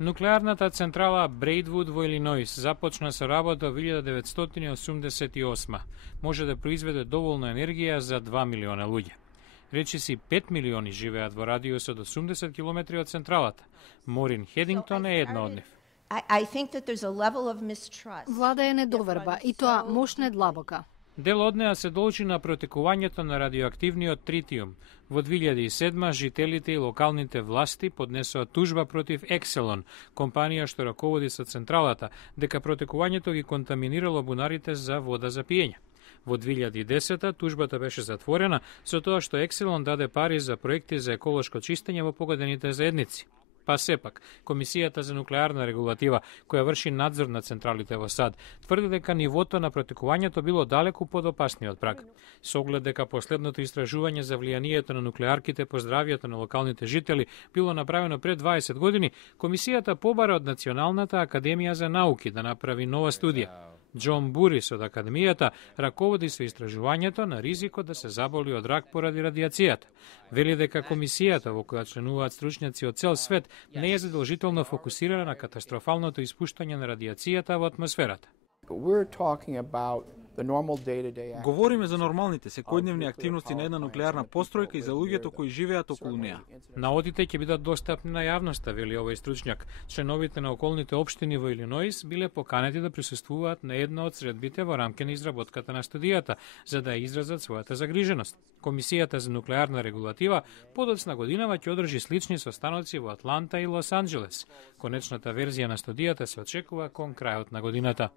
Нуклеарната централа Брейдвуд во Илиноис започна со работа во 1988. Може да произведе доволно енергија за 2 милиона луѓе. Речиси 5 милиони живеат во радиус од 80 километри од централата. Морин Хедингтон е една од нив. Влада е недоверба и тоа мощна длабока. Дел од неа се должи на протекувањето на радиоактивниот тритиум. Во 2007 жителите и локалните власти поднесоа тужба против Екселон, компанија што раководи со централата, дека протекувањето ги контаминирало бунарите за вода за пиење. Во 2010 тужбата беше затворена со тоа што Екселон даде пари за проекти за еколошко чистење во погодените заедници. Па сепак, Комисијата за нуклеарна регулатива, која врши надзор на централите во САД, тврди дека нивото на протекувањето било далеку под опасниот праг. Со оглед дека последното истражување за влијанието на нуклеарките по здравјето на локалните жители било направено пред 20 години, Комисијата побара од Националната академија за науки да направи нова студија. Џон Бурис од Академијата раководи со истражувањето на ризикот да се заболи од рак поради радиацијата. Вели дека комисијата во која членуваат стручњаци од цел свет не е задолжително фокусирана на катастрофалното испуштање на радиацијата во атмосферата. Говориме за нормалните секојдневни активности на една нуклеарна постројка и за луѓето кои живеат околу неа. Наодите ќе бидат достапни на јавноста, вели овој стручњак. Членовите на околните општини во Илиноис биле поканети да присуствуваат на една од средбите во рамки на изработката на студијата, за да ја изразат својата загриженост. Комисијата за нуклеарна регулатива подоцна годинава ќе одржи слични состаноци во Атланта и Лос Анџелес. Конечната верзија на студијата се очекува кон крајот на годината.